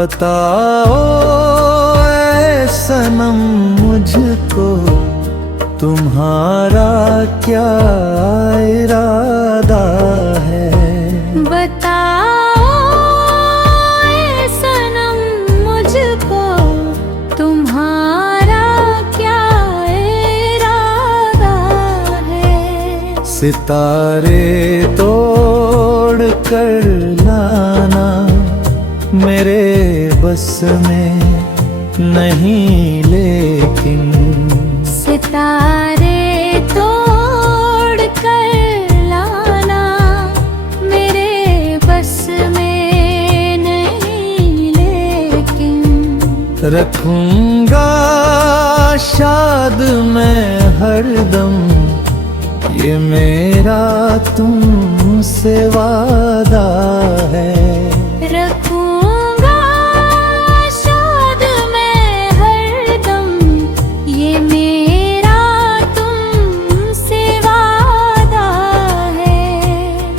बताओ ऐ सनम मुझको तुम्हारा क्या इरादा है। बताओ ऐ सनम मुझको तुम्हारा क्या इरादा है। सितारे तोड़ कर लाना मेरे बस में नहीं, लेकिन सितारे तोड़ कर लाना मेरे बस में नहीं, लेकिन रखूंगा शाद मैं हरदम ये मेरा तुमसे वादा है। रखूंगा शाद मैं हरदम ये मेरा तुमसे वादा है।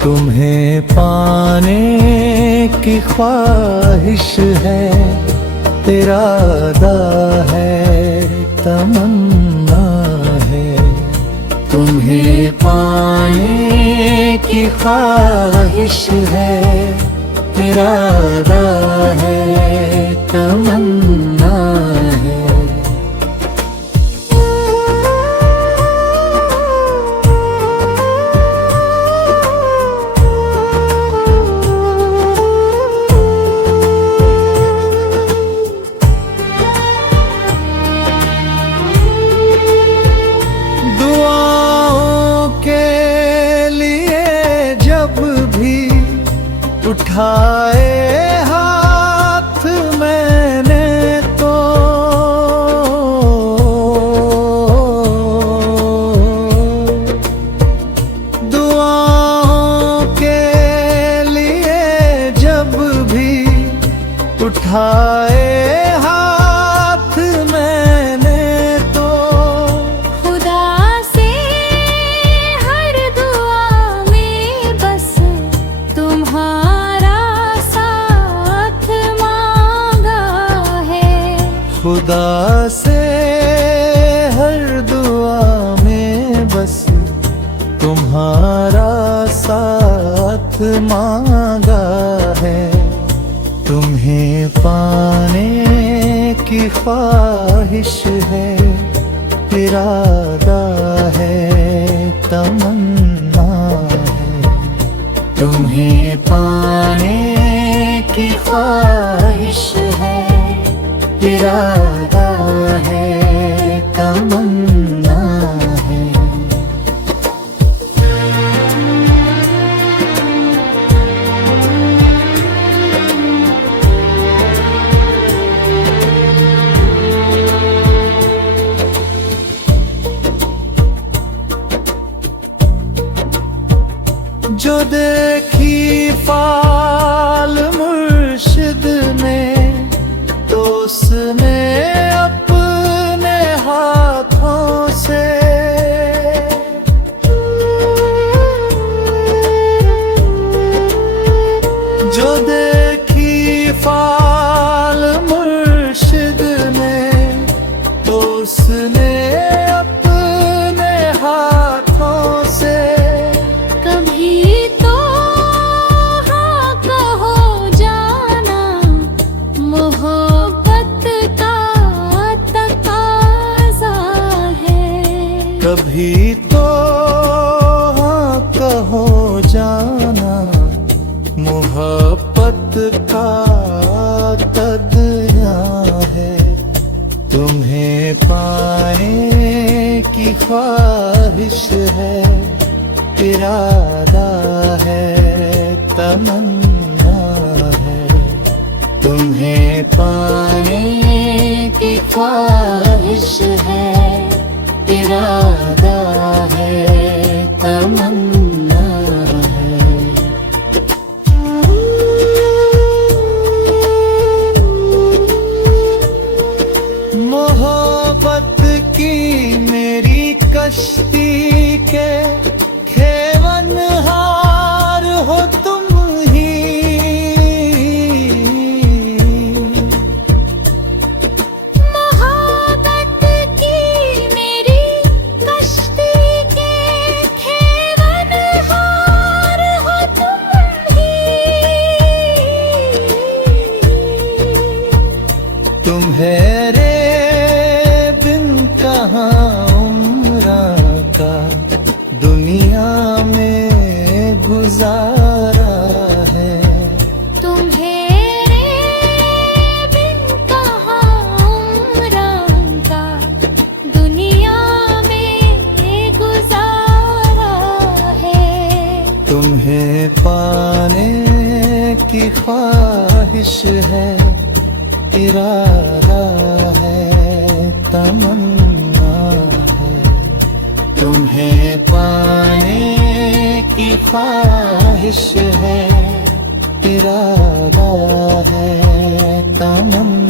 तुम्हें पाने की ख्वाहिश है, इरादा है, तमन्ना है। तुम्हें पाने की ख्वाहिश है, इरादा है, तमन्ना है। दुआओं के लिए जब भी उठाए हाथ मैंने तो दुआओं के लिए जब भी उठाए हाथ मैंने तो खुदा से हर दुआ में बस तुम्हारा साथ मांगा है। खुदा से हर दुआ में बस तुम्हारा साथ मांगा है। तुम्हें पाने की ख्वाहिश है, इरादा है, तमन्ना है। तुम्हें पाने की ख्वाहिश है, इरादा है, तमन्ना है। जो देखी फाल मुर्शिद ने तो उसने अपने हाथों से जो देखी फाल मुर्शिद ने तो उसने अपने हाथों से कभी तो हाँ कहो जाना मोहब्बत का तकाज़ा है। कभी तो हाँ कहो जाना मोहब्बत का तदया है। तुम्हें पाने की ख्वाहिश है, इरादा है, तमन्ना है। तुम्हें पाने की ख्वाहिश है, इरादा है, तमन्ना है। मोहब्बत की मेरी कश्ती के खेवनहार हो तुम ही। ख्वाहिश है, इरादा है, तमन्ना है। तुम्हें पाने की ख्वाहिश है, इरादा है, तमन्ना